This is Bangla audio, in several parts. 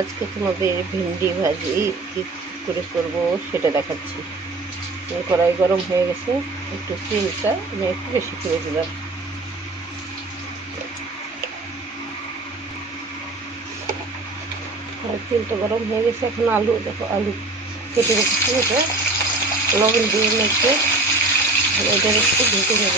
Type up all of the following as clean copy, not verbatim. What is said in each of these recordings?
আজকে তোমাদের ভিন্ডি ভাজি কী করে করবো সেটা দেখাচ্ছি। কড়াই গরম হয়ে গেছে, একটু তেলটা আমি একটু বেশি করে দিলাম। তেলটা গরম হয়ে গেছে, এখন আলু দেখো, আলু কেটে রেখেছি, এটা লবণ দিয়ে মেখে এটা একটু ভেজে নেব।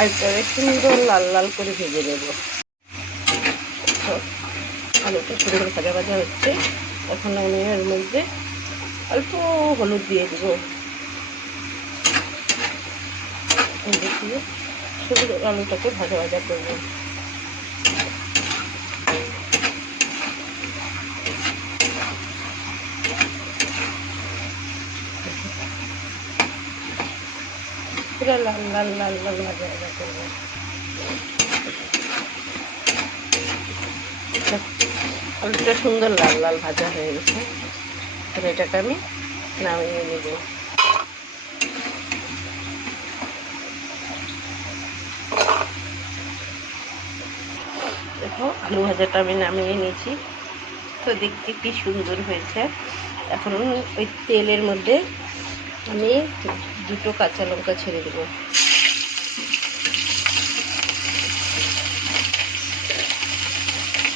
আর পরে সুন্দর লাল লাল করে ভেজে নেব। আলুটা সুন্দর ভাজা ভাজা হচ্ছে, এখন আমি এর মধ্যে অল্প হলুদ দিয়ে দেবো। দিয়ে শুধু আলুটাকে ভাজা ভাজা করবো। পুরো লাল লাল লাল লাল ভাজা ভাজা করবো। আলুটা সুন্দর লাল লাল ভাজা হয়ে গেছে, এটাকে আমি নামিয়ে নেব। দেখো, আলু ভাজাটা আমি নামিয়ে নিয়েছি, তো দেখতে কি সুন্দর হয়েছে। এখন ওই তেলের মধ্যে আমি দুটো কাঁচা লঙ্কা ছেড়ে দেবো।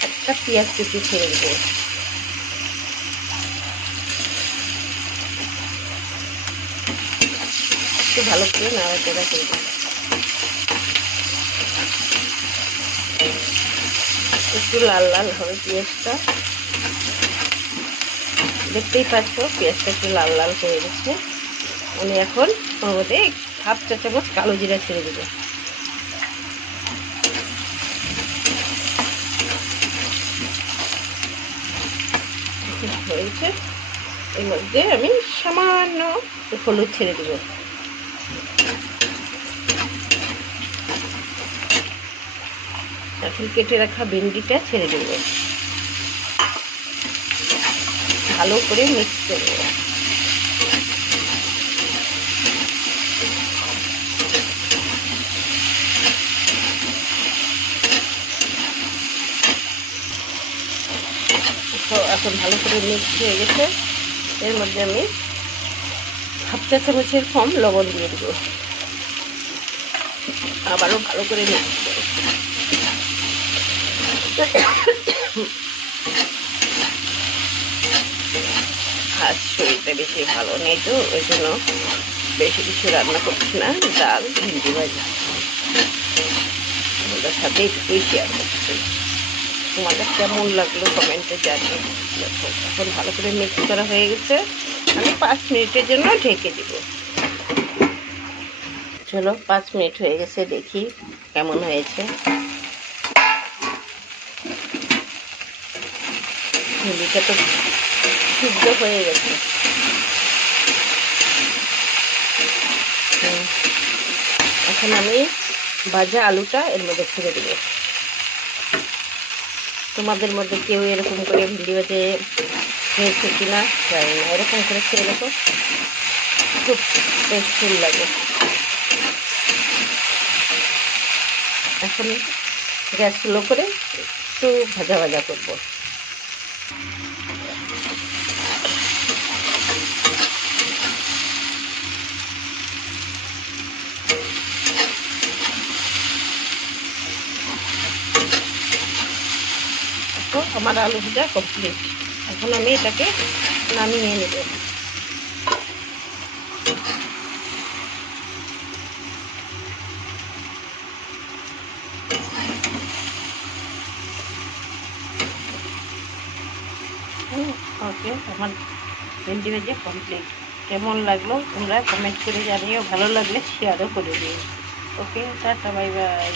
একটা পেঁয়াজ কুচি ছেড়ে দেবো। একটু ভালো করে নাড়াচাড়া করবো। একটু লাল লাল হবে পেঁয়াজটা, দেখতেই পাচ্ছ পেঁয়াজটা একটু লাল লাল হয়ে গেছে। আমি এখন ওর মধ্যে হাফ চা চামচ কালো জিরা ছেড়ে দেবো। হয়েছে, এর মধ্যে আমি সামান্য হলুদ ছেড়ে দেবো। এখন কেটে রাখা ভেন্ডিটা ছেড়ে দেবো, ভালো করে মিক্স করবো। এখন ভালো করে মিক্স হয়ে গেছে, এর মধ্যে আমি হাফ চা চামচের কম লবণ দিয়ে দেবো। আবারও ভালো করে মিক্স করবো। আজ শরীরটা বেশি ভালো নেই, তো ওই জন্য বেশি কিছু রান্না করছি না, ডাল ভেন্ডি ভাজি আমাদের সাথে এটুকুই শেয়ার করছি। তোমাদের কেমন লাগলো কমেন্টে জানিয়ে। দেখো, এখন ভালো করে মিক্স করা হয়ে গেছে, আমি 5 মিনিটের জন্য ঢেকে দিব। চলো, 5 মিনিট হয়ে গেছে, দেখি কেমন হয়েছে। ভেন্ডিটা তো সিদ্ধ হয়ে গেছে। এখন আমি ভাজা আলুটা এর মধ্যে ছেড়ে দেবো। তোমাদের মধ্যে কেউ এরকম করে ভেন্ডি ভাজে খেয়েছে কিনা জানি না, এরকম করে খেয়ে দেখো, খুব টেস্টফুল লাগে। এখন গ্যাস স্লো করে একটু ভাজা ভাজা করবো। তো আমার আলু ভাজা কমপ্লিট, এখন আমি এটাকে নামিয়ে নেব। ওকে, আমার ভেন্ডি ভাজা কমপ্লিট। কেমন লাগলো তোমরা কমেন্ট করে জানিও, ভালো লাগলে শেয়ারও করে দিও। ওকে, টাটা, বাই বাই।